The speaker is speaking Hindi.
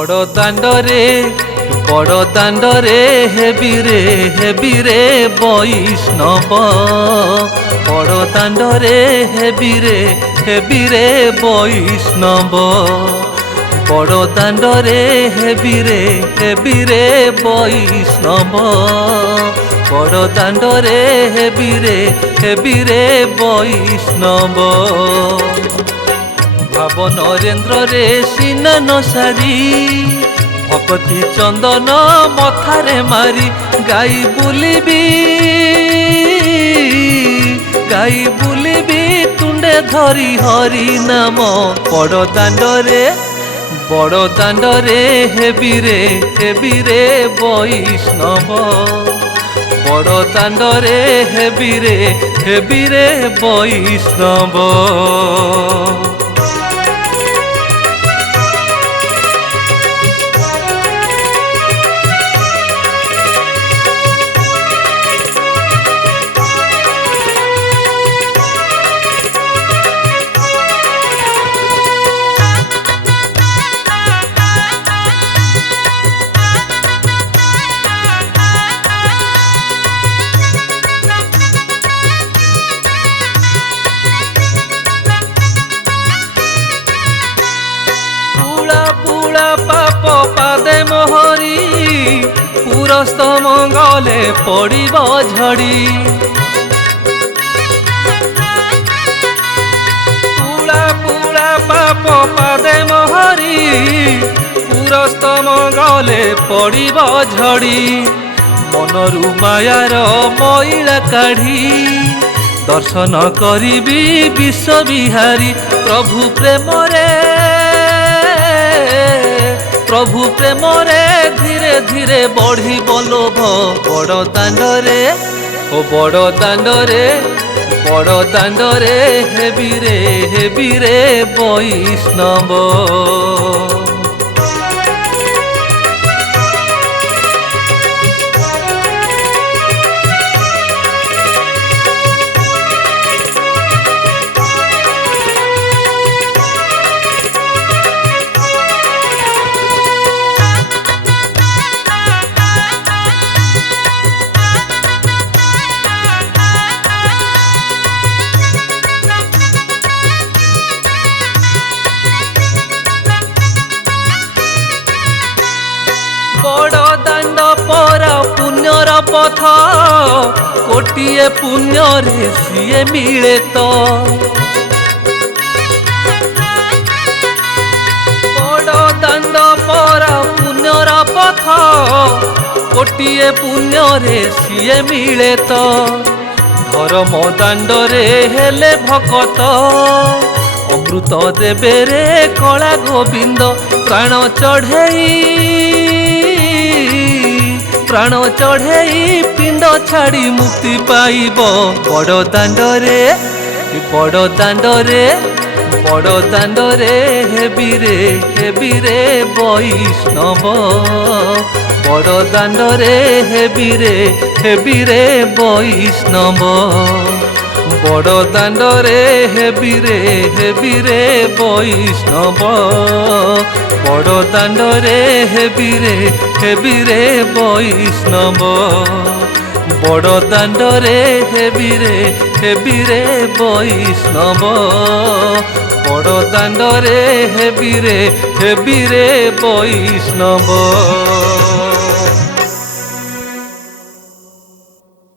बड़ दांडरे हेबी रे वैष्णव बड़ दांडरे हेबी रे वैष्णव बड़ दांडरे हेबी रे वैष्णव बड़ दांडरे हेबी रे वैष्णव भाव नरेन्द्र रे सीना न सारी भगती चंदन मथारे मारी गाई बुलिबी तुंडे धरी हरि नाम बड़ दांडरे हेबी रे वैष्णव बड़ दांडरे हेबी रे वैष्णव पाप पादे मोहरी पुरस्त मंगले पड़िब झड़ी पूरा पाप पादे मोहरी पुरस्त मंगले पड़िब झड़ी मनरु मायार मैला काढ़ी दर्शन करिबी विश्व बिहारी प्रभु प्रेम रे धीरे धीरे बढ़ी लोभ बड़ दांडरे हेबी रे वैष्णव बड़ दांड पर पुण्यर पथ कोटिए पुण्य रे सिए मिले तो बड़ दांड पर पुण्यर पथ कोटिए पुण्य रे सिए मिले तो धर्म दांड रे हेले भकत अमृत देवे रे कला गोविंद प्राण पिंड छाड़ी मुक्ति पाइब बड़ दांडरे हेबी रे वैष्णव बड़ दांडरे हेबी रे वैष्णव बड़ दांडरे हेबी रे वैष्णव बड़ दांडरे हेबी रे वैष्णव बड़ दांडरे हेबी रे वैष्णव बड़ दांडरे हेबी रे वैष्णव।